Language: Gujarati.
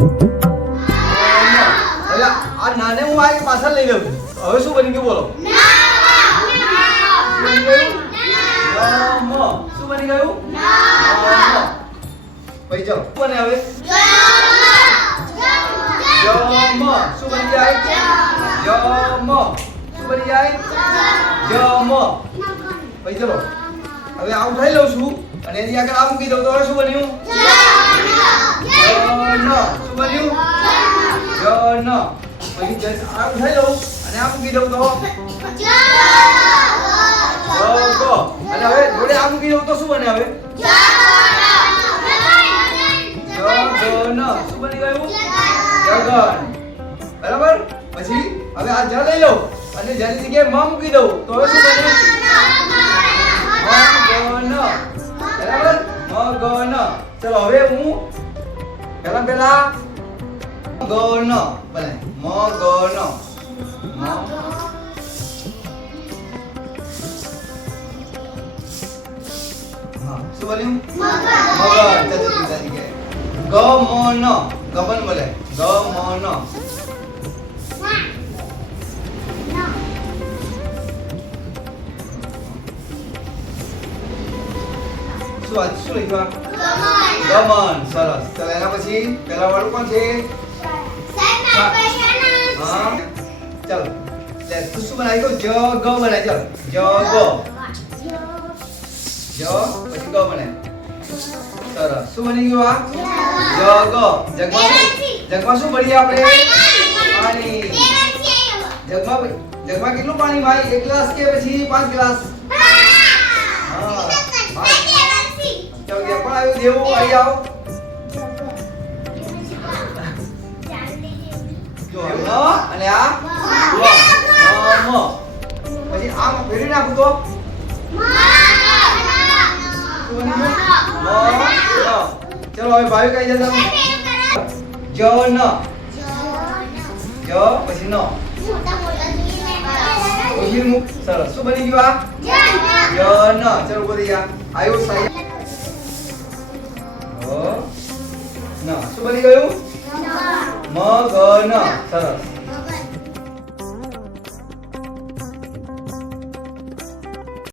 હવે આ નાને હું આ પાછળ લઈ લઉં છું. હવે શું બની ગયું બોલો? શું બની ગયું? નમ. શું બની ગયું? નમ. પછી જાઓ શું બને હવે? જમ. શું બની જાય? જમ. શું બની જાય? જમ. પછી ચલો હવે આ ઉઠાઈ લઉં છું અને એની આગળ આ મૂકી દઉં તો હવે શું બન્યું? જન. શું બન્યું? જન. પછી આ ઉઠાઈ લઉં અને આ મૂકી દઉં તો જગ. અને હવે જોડે આ મૂકી દઉં તો શું બને હવે? જગન. શું બની ગયું? જગન. બરાબર. પછી હવે આ જ લઈ લઉં અને જેની જગ્યાએ મ મૂકી દઉં તો હવે શું બને? મગન. બરાબર. મગન. ચલો હવે હું પહેલા ગન બને મગન. હા શું બોલ્યું? મગન. ચતુર્થી તરીકે ગમન. ગમન બોલે ગમન. શું લખ્યું? ગમન. સરસ. ચાલો એના પછી પહેલા વાળું કોણ છે? હા ચાલો લે તું શું બનાવી ગયો? જગ બનાવી. ચાલો જગ. જ પછી ગ બને. સરસ. શું બની ગયું આ? જગ. જગમાં શું ભરીએ આપણે? પાણી. જગમાં કેટલું પાણી ભાઈ? 1 ગ્લાસ કે પછી 5 ગ્લાસ? હા 5. ચાલો કોણ આવ્યું? દેવું આવી આવો. જો અને આ મ. પછી આમ ફેરવી નાખું તો ચલો હવે ભાઈ કઈ જતા જ ન. જ પછી ન. સરસ. શું બની ગયું આ? જન. ચલો બોલી ગયા. આવ્યું સાહેબ. ન. શું બની ગયું? મગન. સરસ.